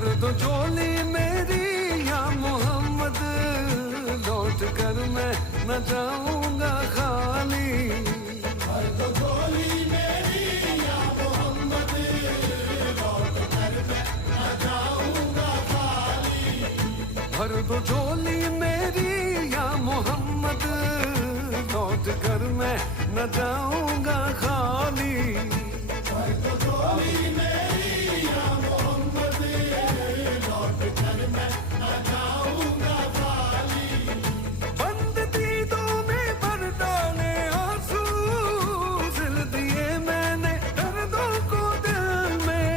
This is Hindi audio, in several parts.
भर दो झोली मेरी या मोहम्मद, लौट कर मैं न जाऊंगा खाली। भर दो झोली मेरी या मोहम्मद, लौट कर मैं न जाऊंगा खाली। भर दो झोली मेरी या मोहम्मद, लौट कर मैं न जाऊंगा खाली। भर दो झोली मेरी या मोहम्मद, लौट कर मैं न जाऊंगा खाली। बंद दीदों में भर डाले आंसू, सिल दिए मैंने दर्दों को दिल में।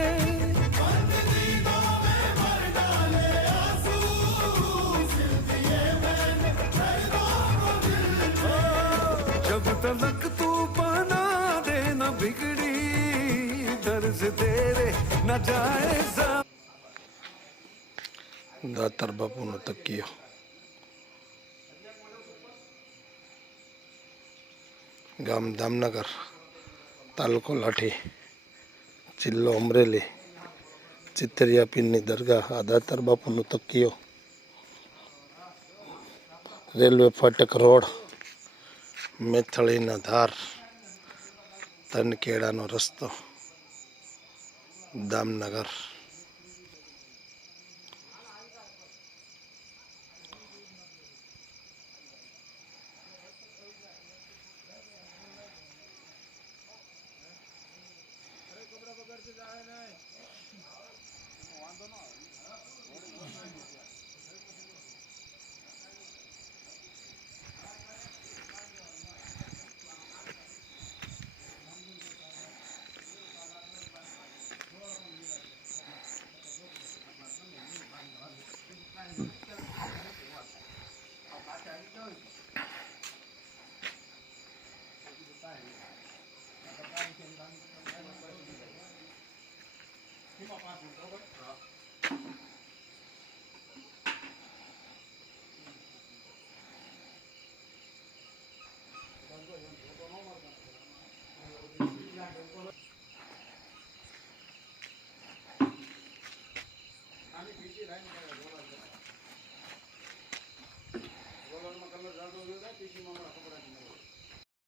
बंद दीदों में भर डाले आंसू, सिल दिए मैंने दर्दों को दिल में। जब तलक तू बना दे न बिगड़ी, दर्द तेरे न जाए सा। દાતાર બાપુનો તકિયો ગામ દામનગર, તાલુકો લાઠી, જિલ્લો અમરેલી, ચિતરિયા પીરની દરગાહ. આ દાતાર બાપુનો તકિયો રેલવે ફાટક રોડ, મેથળીના ધાર, તનકેડાનો રસ્તો, દામનગર.